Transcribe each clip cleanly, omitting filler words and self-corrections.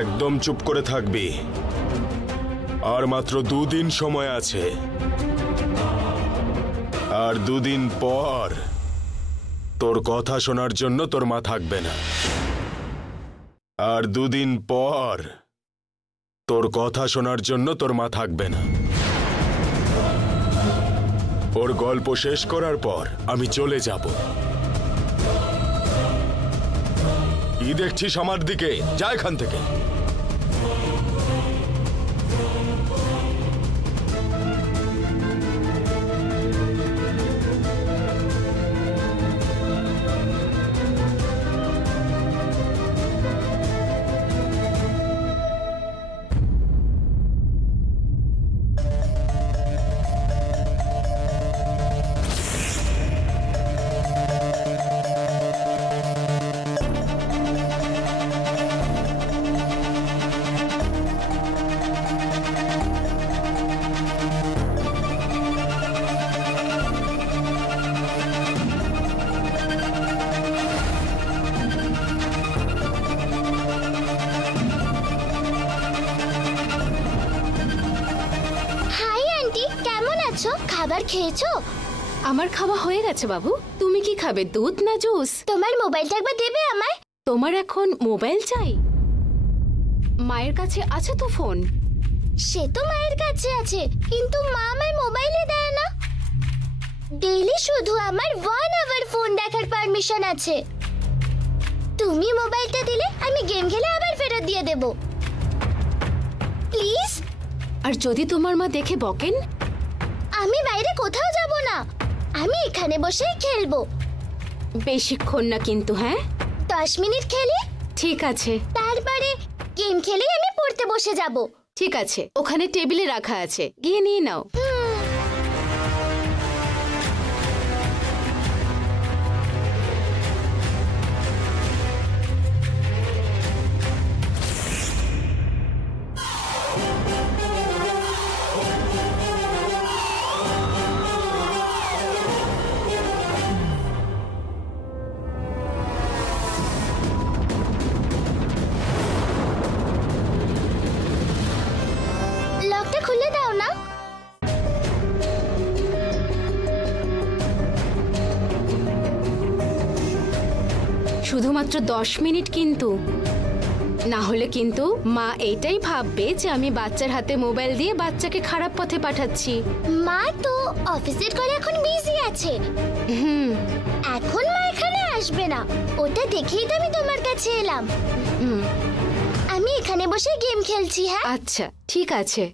একদম চুপ করে থাকবি। আর মাত্র 2 দিন সময় আছে। আর 2 দিন পর তোর কথা শোনার জন্য তোর মা থাকবে না। আর 2 দিন পর তোর কথা শোনার জন্য তোর মা থাকবে না। ওর গল্প শেষ করার পর আমি চলে যাব। কি দেখছিস আমার দিকে? যা এখান থেকে। খাবার খেয়েছো? আমার খাওয়া হয়ে গেছে বাবু। তুমি কি খাবে, দুধ না জুস? তোমার মোবাইলটা একবার দেবে আমায়? তোমার এখন মোবাইল চাই? মায়ের কাছে আছে তো ফোন। সে তো মায়ের কাছে আছে, কিন্তু মা আমায় মোবাইলে দেয় না। ডেইলি শুধু আমার 1 আওয়ার ফোন দেখার পারমিশন আছে। তুমি মোবাইলটা দিলে আমি গেম খেলে আবার ফেরত দিয়ে দেব, প্লিজ। আর যদি তোমার মা দেখে বকেন? আমি বাইরে কোথাও যাব না, আমি এখানে বসেই খেলবো। বেশিক্ষণ না কিন্তু। হ্যাঁ, 10 মিনিট খেলি। ঠিক আছে। তারপরে গেম খেলেই আমি পড়তে বসে যাব। ঠিক আছে, ওখানে টেবিলে রাখা আছে, গিয়ে নিয়ে নাও। লকটা খুলে দাও না। শুধুমাত্র 10 মিনিট কিন্তু, না হলে কিন্তু মা এইটাই ভাববে যে আমি বাচ্চার হাতে মোবাইল দিয়ে বাচ্চাকে খারাপ পথে পাঠাচ্ছি। মা তো অফিসের করে এখন বিজি আছে। এখন মা এখানে আসবে না, ওটা দেখেই তো আমি তোমার কাছে এলাম। আমি এখানে বসে গেম খেলছি। হ্যাঁ, আচ্ছা ঠিক আছে।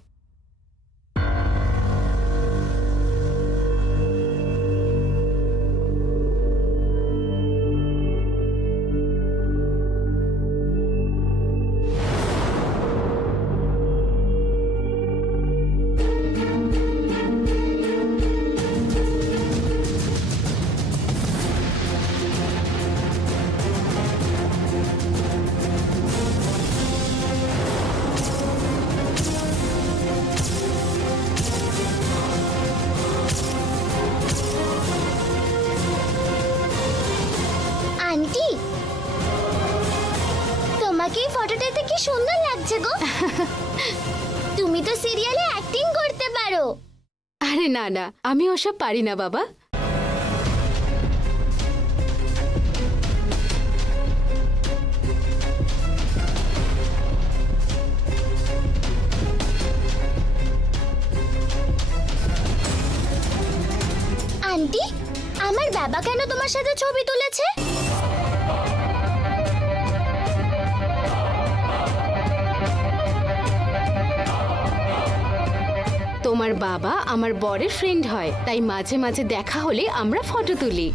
আন্টি, তোমাকে এই ফটোটাতে কি সুন্দর লাগছে গো। তুমি তো সিরিয়ালে অ্যাক্টিং করতে পারো। আরে না না, আমি ওসব পারি না বাবা। আন্টি, আমার বাবা কেন তোমার সাথে ছবি তুলেছে? তোমার বাবা আমার বরের ফ্রেন্ড হয়, তাই মাঝে মাঝে দেখা হলে আমরা ফটো তুলি।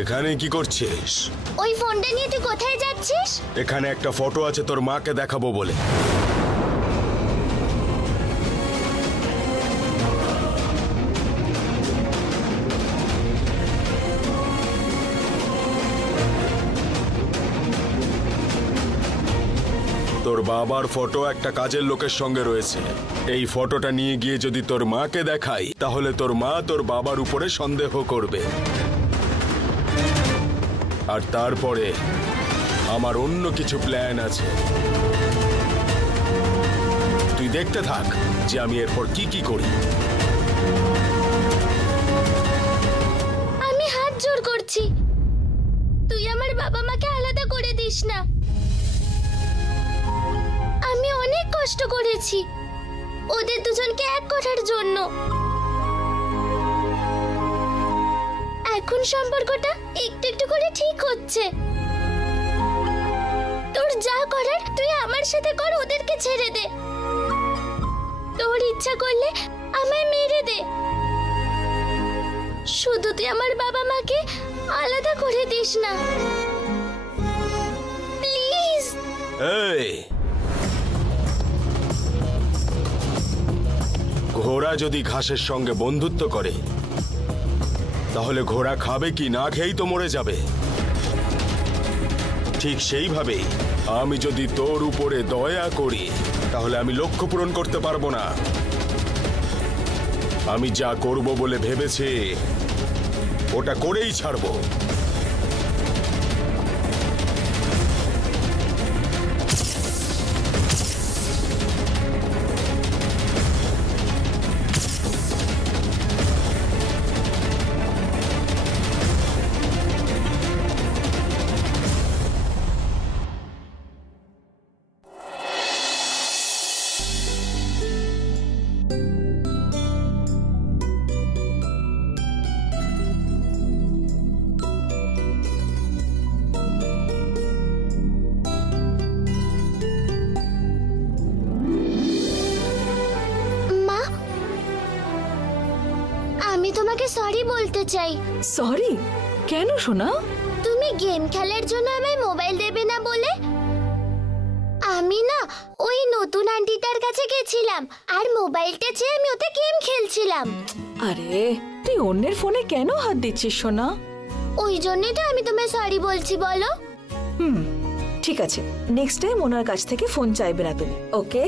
এখানে কি করছিস? ওই ফোনটা নিয়ে তুই কোথায় যাচ্ছিস? এখানে একটা ফটো আছে তোর মাকে দেখাবো বলে। তোর বাবার ফটো একটা কাজের লোকের সঙ্গে রয়েছে। এই ফটোটা নিয়ে গিয়ে যদি তোর মাকে দেখাই তাহলে তোর মা তোর বাবার উপরে সন্দেহ করবে। আর তারপরে আমার অন্য কিছু প্ল্যান আছে। তুই দেখতে থাক যে আমি এরপর কি কি করি। আমি হাত জোর করছি, তুই আমার বাবা মাকে আলাদা করে দিস না। আমি অনেক কষ্ট করেছি ওদের দুজনকে এক করার জন্য। এখন সম্পর্কটা একটু একটু করে ঠিক হচ্ছে। তোর যা করার তুই আমার সাথে কর, ওদেরকে ছেড়ে দে। তোর ইচ্ছা করলে আমায় মেরে দে, শুধু তুই আমার বাবা মাকে আলাদা করে দিস না প্লিজ। এই, ঘোড়া যদি ঘাসের সঙ্গে বন্ধুত্ব করে তাহলে ঘোড়া খাবে কি না খেয়েই তো মরে যাবে। ঠিক সেইভাবেই আমি যদি তোর উপরে দয়া করি তাহলে আমি লক্ষ্য পূরণ করতে পারবো না। আমি যা করব বলে ভেবেছি ওটা করেই ছাড়বো। আমি তোমাকে সরি বলতে চাই। সরি? কেন সোনা? তুমি গেম খেলার জন্য আমায় মোবাইল দেবে না বলে আমি না ওই নতুন আন্টিটার কাছে গেছিলাম আর মোবাইলটা চেয়ে আমি ওতে গেম খেলছিলাম। আরে তুই অন্যের ফোনে কেন হাত দিচ্ছিস সোনা? ওই জন্যই তো আমি তোমায় সরি বলছি। বলো। ঠিক আছে, নেক্সট টাইম ওনার কাছ থেকে ফোন চাইবে না তুমি, ওকে?